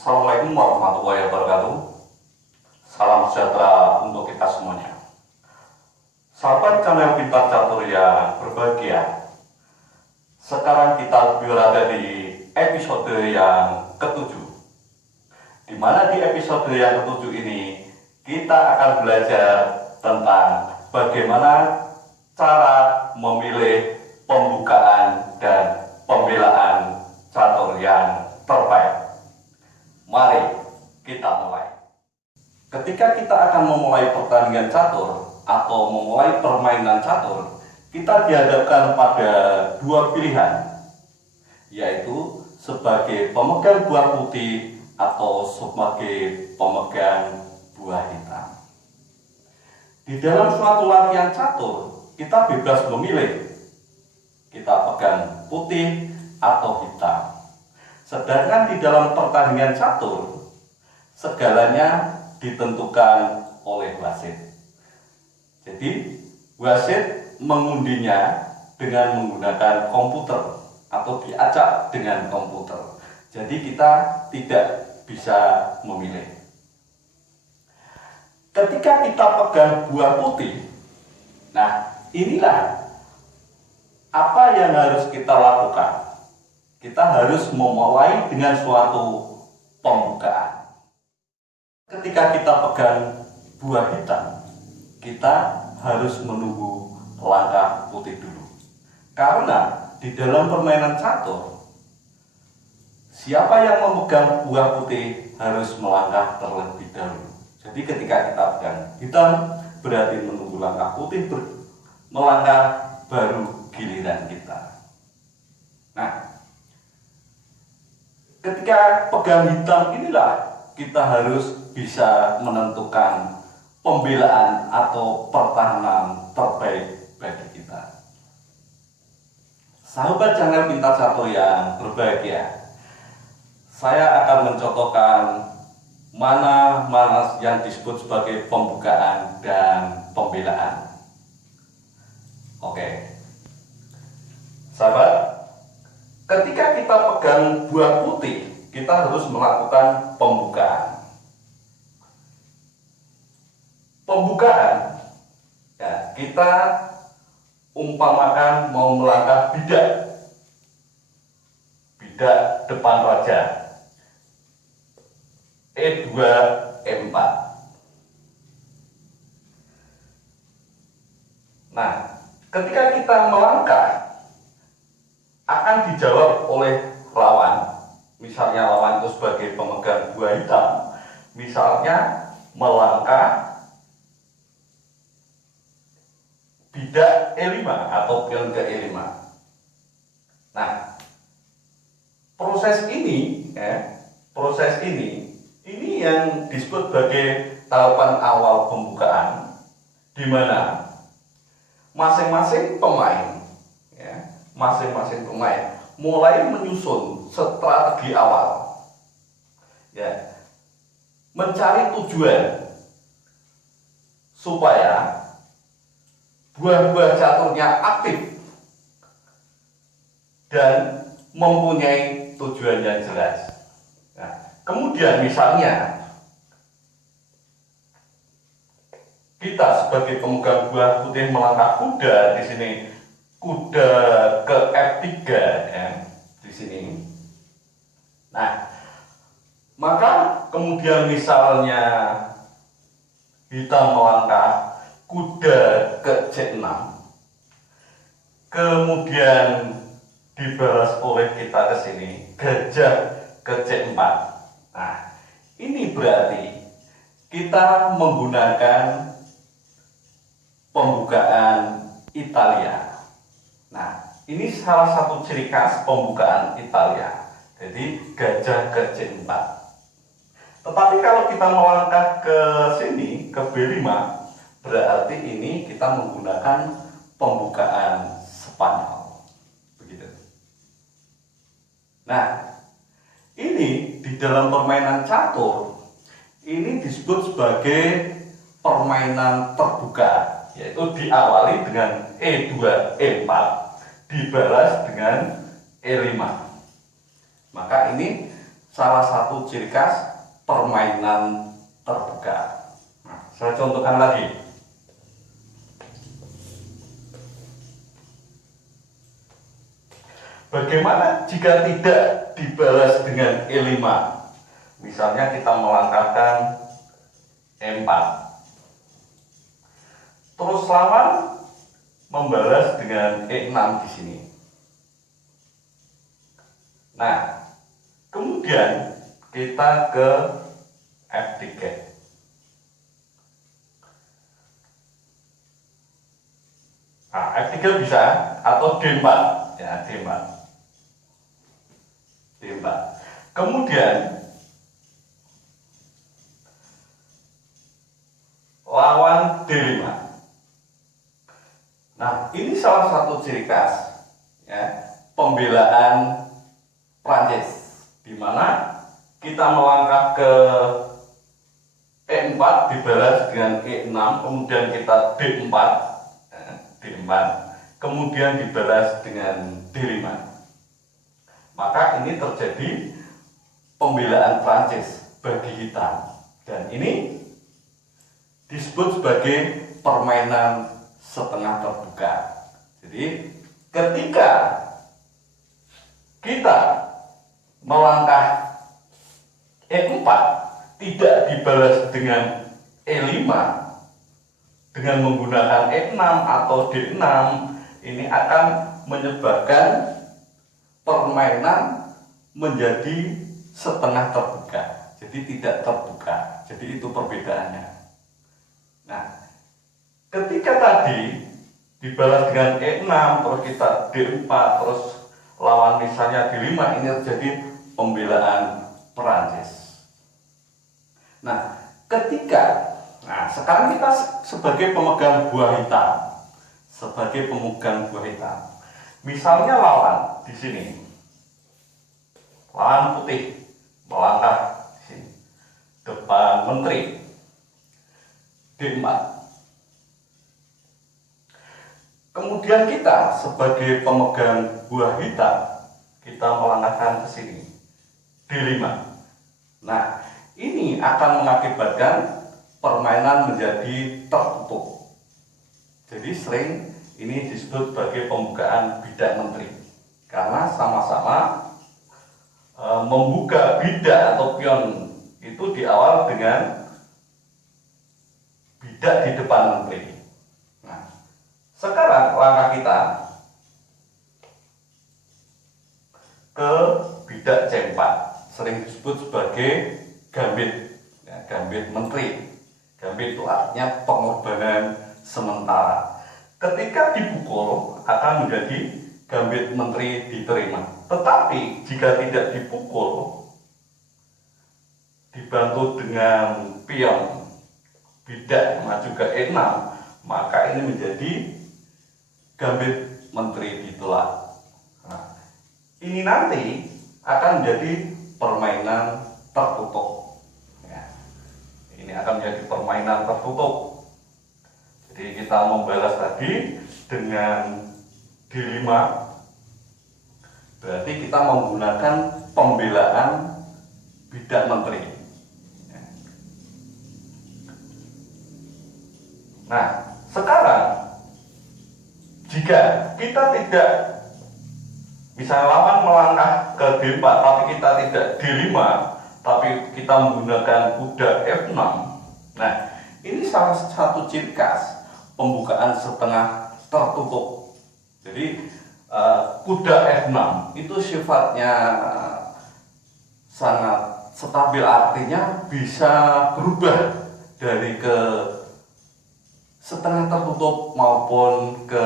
Assalamualaikum warahmatullahi wabarakatuh. Salam sejahtera untuk kita semuanya. Sahabat channel Pintar Catur yang berbahagia, sekarang kita berada di episode yang ketujuh, di mana di episode yang ketujuh ini kita akan belajar tentang bagaimana cara memilih pembukaan dan pembelaan catur yang terbaik. Mari kita mulai. Ketika kita akan memulai pertandingan catur atau memulai permainan catur, kita dihadapkan pada dua pilihan, yaitu sebagai pemegang buah putih atau sebagai pemegang buah hitam. Di dalam suatu latihan catur, kita bebas memilih, kita pegang putih atau hitam. Sedangkan di dalam pertandingan catur, segalanya ditentukan oleh wasit. Jadi, wasit mengundinya dengan menggunakan komputer atau diacak dengan komputer. Jadi kita tidak bisa memilih. Ketika kita pegang buah putih, nah inilah apa yang harus kita lakukan. Kita harus memulai dengan suatu pembukaan. Ketika kita pegang buah hitam, kita harus menunggu langkah putih dulu. Karena di dalam permainan catur, siapa yang memegang buah putih harus melangkah terlebih dahulu. Jadi ketika kita pegang hitam, berarti menunggu langkah putih melangkah baru giliran kita. Nah, ketika pegang hitam inilah kita harus bisa menentukan pembelaan atau pertahanan terbaik bagi kita. Sahabat channel Pintar Catur yang berbahagia, saya akan mencontohkan mana yang disebut sebagai pembukaan dan pembelaan. Oke, sahabat, ketika kita pegang buah putih, kita harus melakukan pembukaan. Pembukaan, ya, kita umpamakan mau melangkah bidak depan raja, E2, E4. Nah, ketika kita melangkah, akan dijawab oleh lawan. Misalnya lawan itu sebagai pemegang buah hitam, misalnya melangkah bidak E5 atau pion ke E5. Nah, proses ini yang disebut sebagai tahapan awal pembukaan, di mana masing-masing pemain mulai menyusun strategi awal, ya, mencari tujuan supaya buah-buah caturnya aktif dan mempunyai tujuan yang jelas. Nah, kemudian misalnya kita sebagai pemegang buah putih melangkah kuda di sini, kuda ke F3, ya, di sini. Nah, maka kemudian misalnya hitam melangkah kuda ke C6, kemudian dibalas oleh kita ke sini gajah ke C4. Nah, ini berarti kita menggunakan pembukaan Italia. Nah, ini salah satu ciri khas pembukaan Italia. Jadi gajah ke C4. Tetapi kalau kita melangkah ke sini, ke B5, berarti ini kita menggunakan pembukaan Spanyol. Begitu. Nah, ini di dalam permainan catur, ini disebut sebagai permainan terbuka, yaitu diawali dengan E2, E4, dibalas dengan E5. Maka ini salah satu ciri khas permainan terbuka. Nah, saya contohkan lagi. Bagaimana jika tidak dibalas dengan E5? Misalnya kita melangkahkan E4. Terus lawan membalas dengan E6 di sini. Nah, kemudian kita ke F3. Nah, F3 bisa atau D4, ya D4. D4. Kemudian lawan D5. Nah, ini salah satu ciri khas ya, pembelaan Prancis, di mana kita melangkah ke E4 dibalas dengan E6, kemudian kita D4, D4, kemudian dibalas dengan D5. Maka ini terjadi pembelaan Prancis bagi hitam, dan ini disebut sebagai permainan setengah terbuka. Jadi ketika kita melangkah E4 tidak dibalas dengan E5 dengan menggunakan E6 atau D6, ini akan menyebabkan permainan menjadi setengah terbuka, jadi tidak terbuka. Jadi itu perbedaannya. Nah, ketika tadi dibalas dengan E6 terus kita D4 terus lawan misalnya D5, ini terjadi pembelaan Perancis. Nah, sekarang kita sebagai pemegang buah hitam, misalnya lawan di sini, lawan putih melangkah di sini, depan menteri D4. Kemudian kita sebagai pemegang buah hitam, kita melangkahkan ke sini D5. Nah, ini akan mengakibatkan permainan menjadi tertutup. Jadi sering ini disebut sebagai pembukaan bidak menteri, karena sama-sama membuka bidak atau pion itu di awal dengan bidak di depan menteri. Nah, sekarang langkah kita ke bidak C4, sering disebut sebagai gambit, ya, gambit menteri. Gambit itu artinya pengorbanan sementara. Ketika dipukul akan menjadi gambit menteri diterima. Tetapi jika tidak dipukul, dibantu dengan pion bidak maju ke E6, maka ini menjadi gambit menteri ditolak. Nah, ini nanti akan menjadi permainan tertutup. Ini akan menjadi permainan tertutup. Jadi kita membalas tadi dengan D5, berarti kita menggunakan pembelaan bidak menteri. Nah, sekarang jika kita tidak bisa lawan melangkah ke D4 tapi kita tidak D5, tapi kita menggunakan kuda F6. Nah, ini salah satu ciri khas pembukaan setengah tertutup. Jadi kuda F6 itu sifatnya sangat stabil, artinya bisa berubah dari ke setengah tertutup maupun ke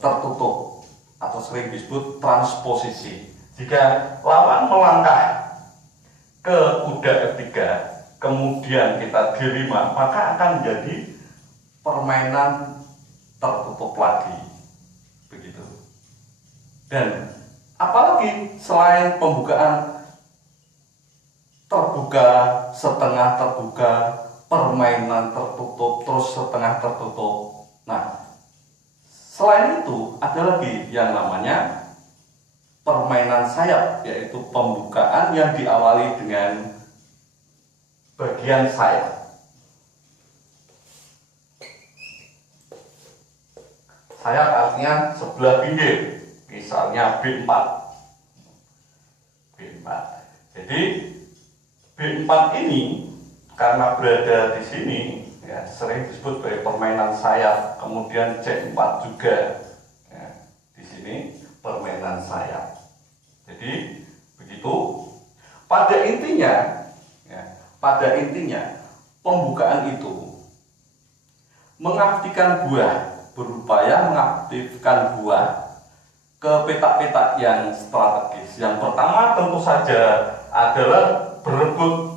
tertutup, atau sering disebut transposisi. Jika lawan melangkah ke kuda F3, kemudian kita D5, maka akan menjadi permainan tertutup lagi, begitu. Dan apalagi selain pembukaan terbuka, setengah terbuka, permainan tertutup, terus setengah tertutup. Nah, selain itu ada lagi yang namanya permainan sayap, yaitu pembukaan yang diawali dengan bagian sayap. Sayap artinya sebelah pinggir, misalnya B4. Jadi B4 ini karena berada di sini ya, sering disebut sebagai permainan sayap. Kemudian C4 juga ya, di sini permainan sayap. Jadi begitu. Pada intinya pembukaan itu mengaktifkan buah, berupaya mengaktifkan buah ke petak-petak yang strategis. Yang pertama tentu saja adalah berebut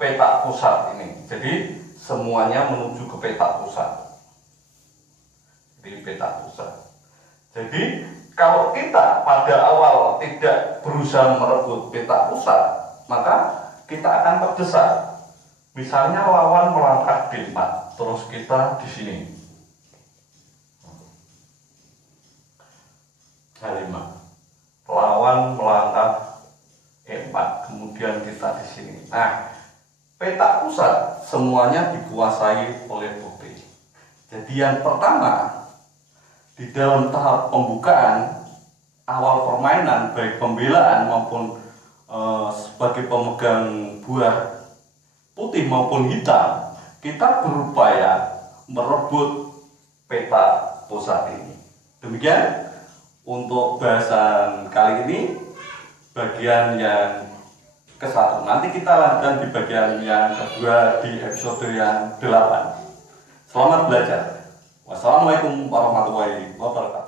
petak pusat ini. Jadi semuanya menuju ke petak pusat. Di petak pusat. Jadi kalau kita pada awal tidak berusaha merebut petak pusat, maka kita akan terdesak. Misalnya lawan melangkah D4, terus kita di sini. H5. Lawan melangkah E4, kemudian kita di sini. Nah, petak pusat semuanya dikuasai oleh putih. Jadi yang pertama di dalam tahap pembukaan awal permainan, baik pembelaan maupun sebagai pemegang buah putih maupun hitam, kita berupaya merebut petak pusat ini. Demikian untuk bahasan kali ini, bagian yang ke-1. Nanti kita lanjutkan di bagian yang kedua di episode yang 8. Selamat belajar. Wassalamualaikum warahmatullahi wabarakatuh.